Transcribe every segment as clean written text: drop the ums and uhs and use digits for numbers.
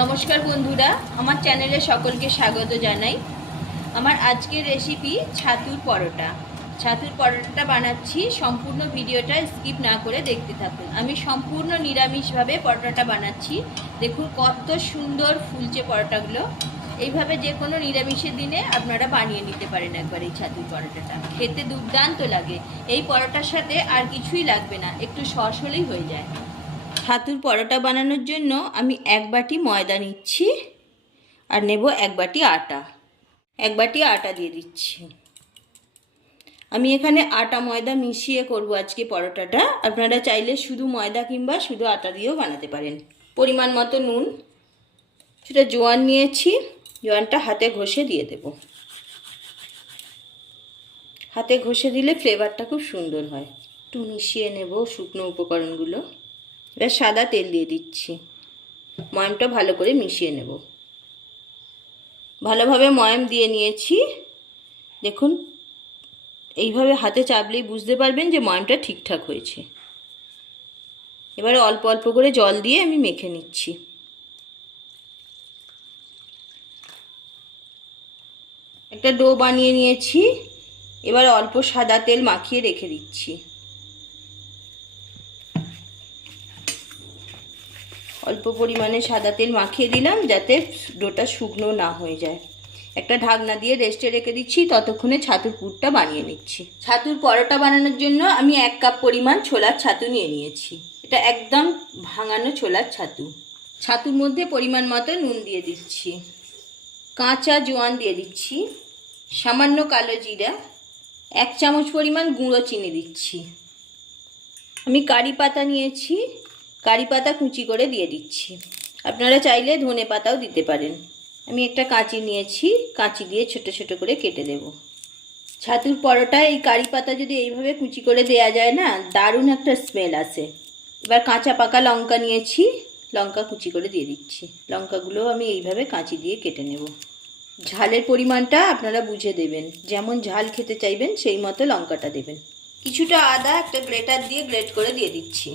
নমস্কার বন্ধুরা, আমার চ্যানেলে সকলকে স্বাগত জানাই। আমার আজকের রেসিপি ছাতুর পরোটা। ছাতুর পরোটাটা বানাচ্ছি, সম্পূর্ণ ভিডিওটা স্কিপ না করে দেখতে থাকুন। আমি সম্পূর্ণ নিরামিষভাবে পরোটাটা বানাচ্ছি। দেখুন কত সুন্দর ফুলছে পরোটাগুলো। এইভাবে যে কোনো নিরামিষের দিনে আপনারা বানিয়ে নিতে পারেন একবার এই ছাতুর পরোটাটা। খেতে দুর্দান্ত লাগে। এই পরোটার সাথে আর কিছুই লাগবে না, একটু সস হলেই হয়ে যায়। ছাতুর পরোটা বানানোর জন্য আমি 1 বাটি ময়দা নিচ্ছি আর নেব 1 বাটি আটা। 1 বাটি আটা দিয়ে দিচ্ছি। আমি এখানে আটা ময়দা মিশিয়ে করব আজকে পরোটাটা। আপনারা চাইলে শুধু ময়দা কিংবা শুধু আটা দিয়েও বানাতে পারেন। পরিমাণ মতো নুন, সেটা জোয়ান নিয়েছি, জোয়ানটা হাতে ঘষে দিয়ে দেব। হাতে ঘষে দিলে ফ্লেভারটা খুব সুন্দর হয়। একটু মিশিয়ে নেব শুকনো উপকরণগুলো। এবার সাদা তেল দিয়ে দিচ্ছি। ময়ামটা ভালো করে মিশিয়ে নেব। ভালোভাবে ময়াম দিয়ে নিয়েছি। দেখুন এইভাবে হাতে চাপলেই বুঝতে পারবেন যে ময়ামটা ঠিকঠাক হয়েছে। এবারে অল্প অল্প করে জল দিয়ে আমি মেখে নিচ্ছি। একটা ডো বানিয়ে নিয়েছি। এবার অল্প সাদা তেল মাখিয়ে রেখে দিচ্ছি। অল্প পরিমাণে সাদা তেল মাখিয়ে দিলাম যাতে ডোটা শুকনো না হয়ে যায়। একটা ঢাকনা দিয়ে রেস্টে রেখে দিচ্ছি, ততক্ষণে ছাতুর পুরটা বানিয়ে নিচ্ছি। ছাতুর পরোটা বানানোর জন্য আমি 1 কাপ পরিমাণ ছোলার ছাতু নিয়ে নিয়েছি। এটা একদম ভাঙানো ছোলার ছাতু। ছাতুর মধ্যে পরিমাণ মতো নুন দিয়ে দিচ্ছি, কাঁচা জোয়ান দিয়ে দিচ্ছি, সামান্য কালো জিরা, 1 চামচ পরিমাণ গুঁড়ো চিনি দিচ্ছি। আমি কারি পাতা নিয়েছি, কারি পাতা কুচি করে দিয়ে দিচ্ছি। আপনারা চাইলে ধনে পাতাও দিতে পারেন। আমি একটা কাঁচি নিয়েছি, কাঁচি দিয়ে ছোট ছোট করে কেটে দেব। ছাতুর পরোটায় এই কারি পাতা যদি এইভাবে কুচি করে দেয়া যায় না, দারুণ একটা স্মেল আসে। এবার কাঁচা পাকা লঙ্কা নিয়েছি, লঙ্কা কুচি করে দিয়ে দিচ্ছি। লঙ্কাগুলো আমি এইভাবে কাঁচি দিয়ে কেটে নেব। ঝালের পরিমাণটা আপনারা বুঝে দেবেন, যেমন ঝাল খেতে চাইবেন সেই মতো লঙ্কাটা দেবেন। কিছুটা আদা একটা গ্রেটার দিয়ে গ্রেট করে দিয়ে দিচ্ছি।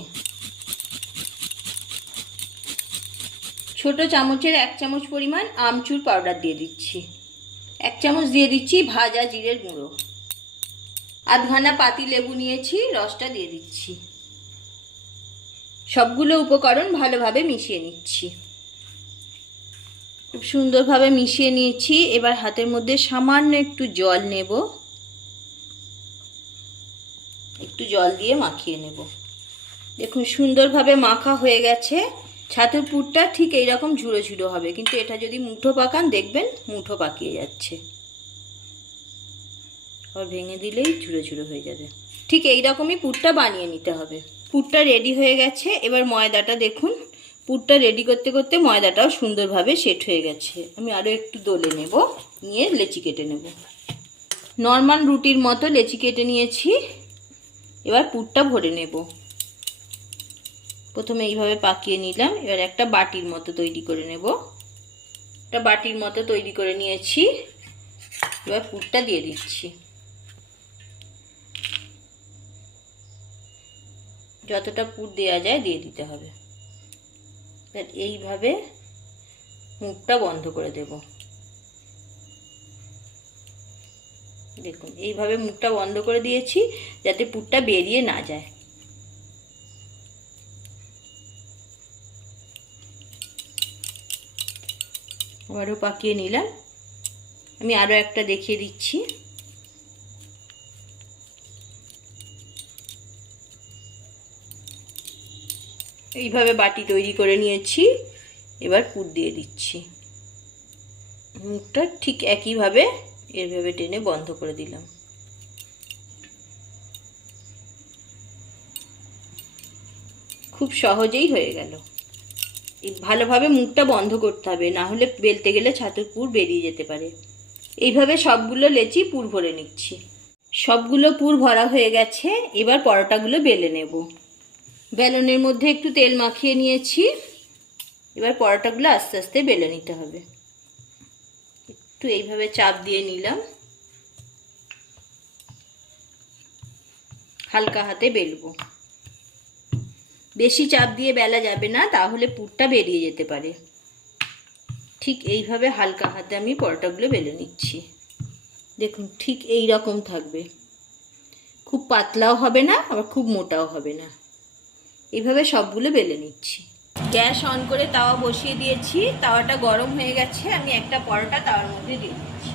ছোট চামচের 1 চামচ পরিমাণ আমচুর পাউডার দিয়ে দিচ্ছি। 1 চামচ দিয়ে দিচ্ছি ভাজা জিরের গুঁড়ো। আধখানা পাতি লেবু নিয়েছি, রসটা দিয়ে দিচ্ছি। সবগুলো উপকরণ ভালোভাবে মিশিয়ে নিচ্ছি। খুব সুন্দরভাবে মিশিয়ে নিয়েছি। এবার হাতের মধ্যে সামান্য একটু জল নেব, একটু জল দিয়ে মাখিয়ে নেব। দেখুন সুন্দরভাবে মাখা হয়ে গেছে। ছাতুর পুরটা ঠিক এইরকম ঝুড়ো ঝুড়ো হবে, কিন্তু এটা যদি মুঠো পাকান দেখবেন মুঠো পাকিয়ে যাচ্ছে। আর ভেঙে দিলেই ঝুড়ো ঝুড়ো হয়ে যাবে। ঠিক এইরকমই পুরটা বানিয়ে নিতে হবে। পুরটা রেডি হয়ে গেছে। এবার ময়দাটা দেখুন, পুরটা রেডি করতে করতে ময়দাটাও সুন্দরভাবে সেট হয়ে গেছে। আমি আরও একটু দলে নেব, নিয়ে লেচি কেটে নেব। নর্মাল রুটির মতো লেচি কেটে নিয়েছি। এবার পুরটা ভরে নেব। প্রথমে এইভাবে পাকিয়ে নিলাম। এবার একটা বাটির মতো তৈরি করে নেব। একটা বাটির মতো তৈরি করে নিয়েছি। এবার পুরটা দিয়ে দিচ্ছি। যতটা পুর দেওয়া যায় দিয়ে দিতে হবে। এইভাবে মুখটা বন্ধ করে দেব। দেখুন এইভাবে মুখটা বন্ধ করে দিয়েছি যাতে পুরটা বেরিয়ে না যায়। আবারও পাকিয়ে নিলাম। আমি আরও একটা দেখিয়ে দিচ্ছি। এইভাবে বাটি তৈরি করে নিয়েছি। এবার পুর দিয়ে দিচ্ছি। মুখটা ঠিক একইভাবে এভাবে টেনে বন্ধ করে দিলাম। খুব সহজেই হয়ে গেল। ভালোভাবে মুখটা বন্ধ করতে হবে, না হলে বেলতে গেলে ছাতুর পুর বেরিয়ে যেতে পারে। এইভাবে সবগুলো লেচি পুর ভরে নিচ্ছি। সবগুলো পুর ভরা হয়ে গেছে। এবার পরোটাগুলো বেলে নেব। বেলনের মধ্যে একটু তেল মাখিয়ে নিয়েছি। এবার পরোটাগুলো আস্তে আস্তে বেলে নিতে হবে। একটু এইভাবে চাপ দিয়ে নিলাম, হালকা হাতে বেলবো। বেশি চাপ দিয়ে বেলা যাবে না, তাহলে পুরটা বেরিয়ে যেতে পারে। ঠিক এইভাবে হালকা হাতে আমি পরোটাগুলো বেলে নিচ্ছি। দেখুন ঠিক এই রকম থাকবে, খুব পাতলাও হবে না আবার খুব মোটাও হবে না। এইভাবে সবগুলো বেলে নিচ্ছি। গ্যাস অন করে তাওয়া বসিয়ে দিয়েছি, তাওয়াটা গরম হয়ে গেছে। আমি একটা পরোটা তাওয়ার মধ্যে দিয়ে দিচ্ছি।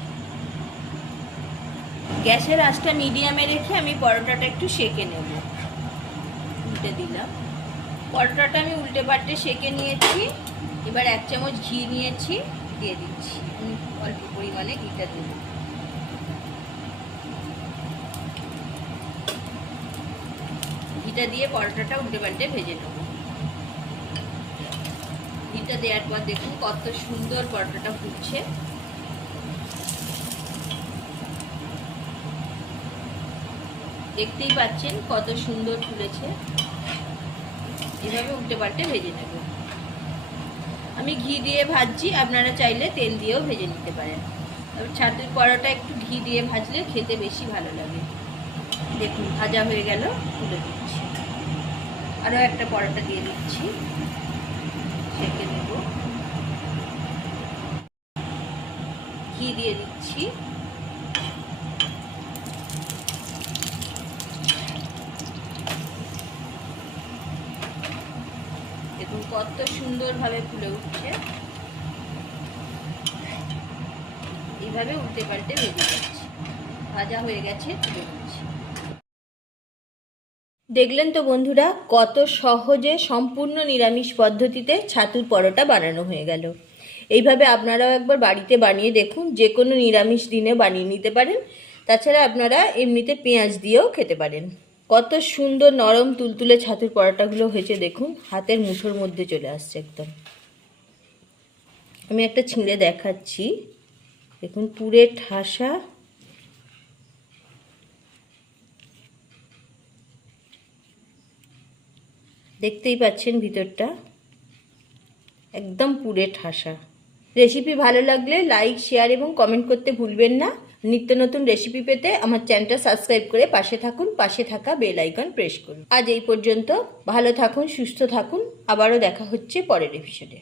গ্যাসের আঁচটা মিডিয়ামে রেখে আমি পরোটাটা একটু সেঁকে নেব। উল্টে দিলাম, পরোটাটা আমি উল্টে পাল্টে সেঁকে নিয়েছি। এবার 1 চামচ ঘি নিয়েছি, দিয়ে দিচ্ছি। আমি অল্প পরিমাণে ঘিটা দেব। ঘিটা দিয়ে পরোটাটা উল্টে পাল্টে ভেজে নেব। ঘিটা দেওয়ার পর দেখুন কত সুন্দর পরোটাটা ফুটছে। দেখতেই পাচ্ছেন কত সুন্দর ফুলেছে। এভাবে উল্টে পাল্টে ভেজে নেব। আমি ঘি দিয়ে ভাজছি, আপনারা চাইলে তেল দিয়েও ভেজে নিতে পারেন। তবে ছাতুর পরোটা একটু ঘি দিয়ে ভাজলে খেতে বেশি ভালো লাগে। দেখুন ভাজা হয়ে গেল, তুলে দিচ্ছি। আরও একটা পরোটা দিয়ে দিচ্ছি, সেঁকে নেব। ঘি দিয়ে দিচ্ছি। দেখুন কত সুন্দরভাবে ফুলে উঠছে। এইভাবে উল্টে পাল্টে ভেজে দিচ্ছি। ভাজা হয়ে গেছে, তুলে দিচ্ছি। দেখলেন তো বন্ধুরা, কত সহজে সম্পূর্ণ নিরামিষ পদ্ধতিতে ছাতুর পরোটা বানানো হয়ে গেল। এইভাবে আপনারাও একবার বাড়িতে বানিয়ে দেখুন। যে কোনো নিরামিষ দিনে বানিয়ে নিতে পারেন। তাছাড়া আপনারা এমনিতে পেঁয়াজ দিয়েও খেতে পারেন। কত সুন্দর নরম তুলতুলে ছাতুর পরোটাগুলো হয়েছে দেখুন, হাতের মুঠোর মধ্যে চলে আসছে একদম। আমি একটা ছিঁড়ে দেখাচ্ছি। দেখুন পুরে ঠাসা। দেখতেই পাচ্ছেন ভিতরটা একদম পুরে ঠাসা। রেসিপি ভালো লাগলে লাইক, শেয়ার এবং কমেন্ট করতে ভুলবেন না। নিত্য নতুন রেসিপি পেতে আমার চ্যানেলটা সাবস্ক্রাইব করে পাশে থাকুন। পাশে থাকা বেল আইকন প্রেস করুন। আজ এই পর্যন্ত। ভালো থাকুন, সুস্থ থাকুন। আবারও দেখা হচ্ছে পরের এপিসোডে।